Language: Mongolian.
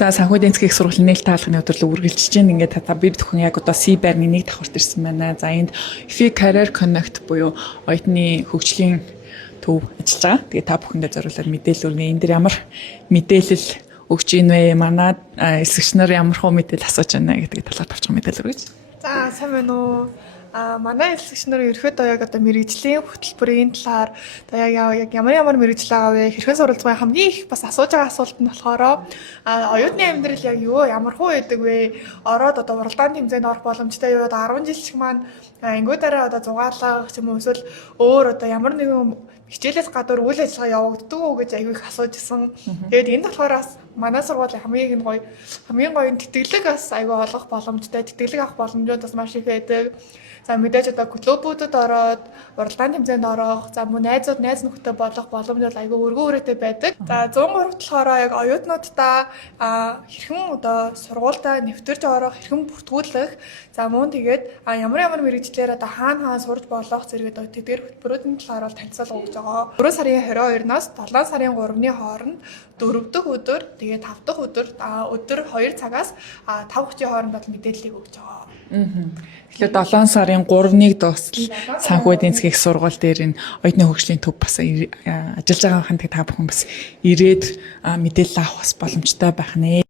За санхүү эдийн засгийн сургуулийн нийт даалганы өдрөлөг үргэлжлэж байна. Ингээд та бид бүхэн яг одоо C-байрны нэг давхарт ирсэн байна. За энд FI Career Connect буюу оюутны хөгжлийн төв ажиллаж байгаа. Тэгээ та бүхэндээ зориулаад мэдээлэл өргөнө. Энд дэр ямар мэдээлэл өгч ийн вэ? Манай эсвэгч нар ямар хөө мэдээлэл асууж байна гэдгийг талаар тавчхан мэдээлэл өргөж. За сайн байна уу? Манай эсвэгч нар ерөөхдөө яг одоо мэрэгжлийн хөтөлбөрийн талаар одоо яг ямар мэрэгжил байгаа вэ? Хэрхэн суралцгаа хамгийн их бас асууж байгаа асуулт нь болохоор оюутны амьдрал яг юу ямар хөө байдаг вэ? Ороод одоо уралдаан тэмцээнд орох боломжтой юу? Одоо 10 жил шиг маань ангиудаараа одоо зугаалах ч юм уу эсвэл өөр одоо ямар нэгэн хичээлээс гадуур үйл ажиллагаа явагддаг уу гэж аягүй их асууж исэн. Тэгээд энэ болохоор бас манай сургуулийн хамгийн гоё тэтгэлэг бас аягүй олгох боломжтой, тэтгэлэг авах боломжууд бас маш их байдаг. За мэдээж одоо клубүүдэд ороод уралдаан тэмцээнд орох, за мөн найз нөхдөд болох боломж бол аягүй өргөн үрээтэй байдаг. За 103 болохоор яг оюутнуудаа хэрхэн одоо сургуультай нэвтэрч орох, хэрхэн бүртгүүлэх, за мөн тэгээд ямар мэрэгчлэр одоо хаана сурж болох зэрэг одоо тэдгээр хөтөлбөрүүдийн талаар бол танилцуулга өгч байгаа. 4 сарын 22-наас 7 сарын 3-ны хооронд 4 дахь өдөр, тэгээд 5 дахь өдөр өдөр 2 цагаас 5:30 хооронд бол мэдээллийг өгч байгаа. Тэгэхээр 7 сарын 3-ыг дуустал санхүү эдийн засгийн сургууль дээр энэ оюутны хөгжлийн төв бас ажиллаж байгаа хандаг та бүхэн бас ирээд мэдээлэл авах бас боломжтой байх нэ.